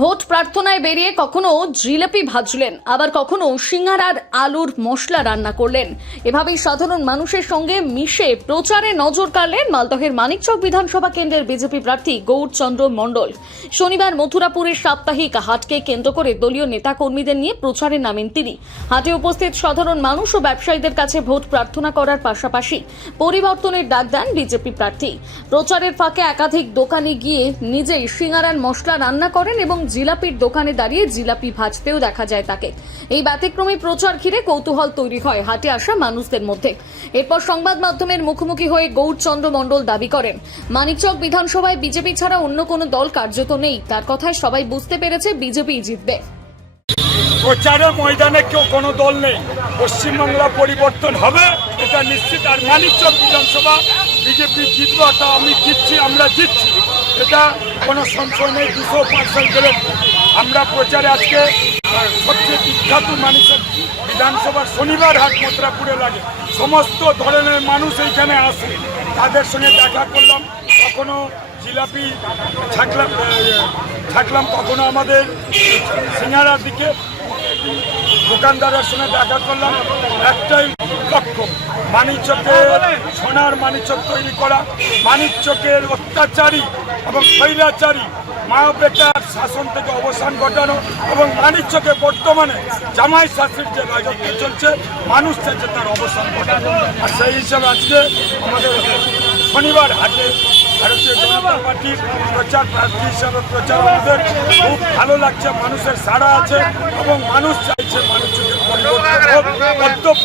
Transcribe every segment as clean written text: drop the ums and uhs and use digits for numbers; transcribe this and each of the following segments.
Vote প্রার্থনায় বেরিয়ে কখনো জিলাপি ভাজলেন, আবার কখনো সিঙ্গারার আলুর মশলা রান্না করলেন। এভাবেই সাধারণ মানুষের সঙ্গে মিশে প্রচারে নজর কাড়লেন মালদহের মানিকচক বিধানসভা কেন্দ্রের বিজেপি প্রার্থী গৌরচন্দ্র মণ্ডল। শনিবার মথুরাপুরের সাপ্তাহিক হাটকে কেন্দ্র করে দলীয় নেতাকর্মীদের নিয়ে প্রচারে নামেন তিনি। হাটে উপস্থিত সাধারণ মানুষ ও ব্যবসায়ীদের কাছে ভোট প্রার্থনা করার পাশাপাশি পরিবর্তনের ডাক দেন বিজেপি প্রার্থী। প্রচারের ফাঁকে একাধিক দোকানে গিয়ে নিজেই সিঙ্গারার মশলা রান্না করেন এবং জিলাপির দোকানে দাঁড়িয়ে জিলাপি ভাজতেও দেখা যায় তাকে। এই ব্যতিক্রমী প্রচার ঘিরে কৌতূহল তৈরি হয় হাটে আসা মানুষদের মধ্যে। এরপর সংবাদ মাধ্যমের মুখোমুখি হয়ে গৌরচন্দ্র মণ্ডল দাবি করেন, মানিকচক বিধানসভায় বিজেপি ছাড়া অন্য কোনো দল কার্যত নেই। তার কথায় সবাই বুঝতে পেরেছে বিজেপি জিতবে। প্রচারের ময়দানে কেউ কোনো দল নেই, পশ্চিমবাংলা পরিবর্তন হবে এটা নিশ্চিত। আর মানিকচক বিধানসভা বিজেপি জিতবে, তা আমি জিতছি, আমরা জিতছি, এটা কোনো সংশয় নেই। 200% গেলে আমরা প্রচারে আজকে সবচেয়ে বিখ্যাত মানিকচক বিধানসভার শনিবার হাট মথুরাপুরে লাগে, সমস্ত ধরনের মানুষ এইখানে আসে। তাদের সঙ্গে দেখা করলাম, কখনো জিলাপি থাকলাম, কখনো আমাদের সিঙ্গারার দিকে দোকানদারের সঙ্গে দেখা করলাম। একটাই লক্ষ্য, মানিকচকের সোনার মানিকচক তৈরি করা, মানিকচকের অত্যাচারী এবং স্বৈরাচারী মা বেটার শাসন থেকে অবসান ঘটানো এবং মানিকচকে বর্তমানে জামাই শাসির যে রাজত্ব চলছে, মানুষ চাইছে তার অবসান ঘটানো। আর সেই হিসাবে আজকে আমাদের শনিবার হাটে ভারতীয় জনতা পার্টির প্রচার প্রার্থী হিসাবে প্রচার আমাদের খুব ভালো লাগছে। মানুষের সাড়া আছে এবং মানুষ চাইছে মানিকচকের পরিবর্তন।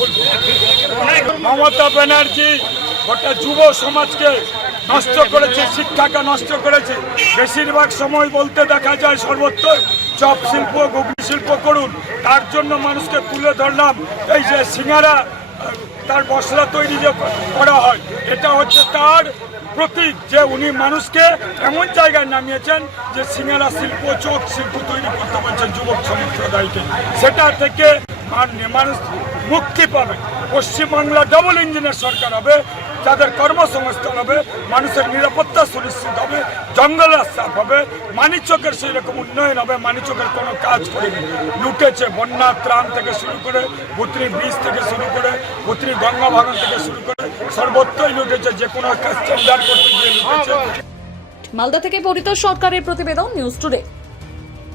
মমতা ব্যানার্জি গোটা যুব সমাজকে নষ্ট করেছে, শিক্ষাকে নষ্ট করেছে। বেশিরভাগ সময় বলতে দেখা যায় সর্বত্র চপ শিল্প, ঘুগনি শিল্প করুন। তার জন্য মানুষকে তুলে ধরলাম এই যে সিঙ্গারা, তার মশলা তৈরি যে করা হয়, এটা হচ্ছে তার প্রতীক যে উনি মানুষকে এমন জায়গায় নামিয়েছেন যে সিঙ্গারা শিল্প, চোখ শিল্প তৈরি করতে পারছেন যুবক সম্প্রদায়কে। সেটা থেকে মানুষ মুক্তি পাবে। পশ্চিমবাংলা ডাবল ইঞ্জিনের সরকার হবে, যাদের কর্মসংস্থান হবে, মানুষের নিরাপত্তা সুনিশ্চিত হবে, জঙ্গলের সাফ হবে, মানিকচকের সেই রকম উন্নয়ন হবে। মানিকচকের কোনো কাজ করেনি, লুটেছে। বন্যা ত্রাণ থেকে শুরু করে, ভুতরি ব্রিজ থেকে শুরু করে, ভুতরি গঙ্গা ভাঙন থেকে শুরু করে সর্বত্রই লুটেছে, যে কোনো কাজ টেন্ডার করতে গিয়ে লুটেছে। মালদা থেকে পরিতোষ সরকারের প্রতিবেদন, নিউজ টুডে।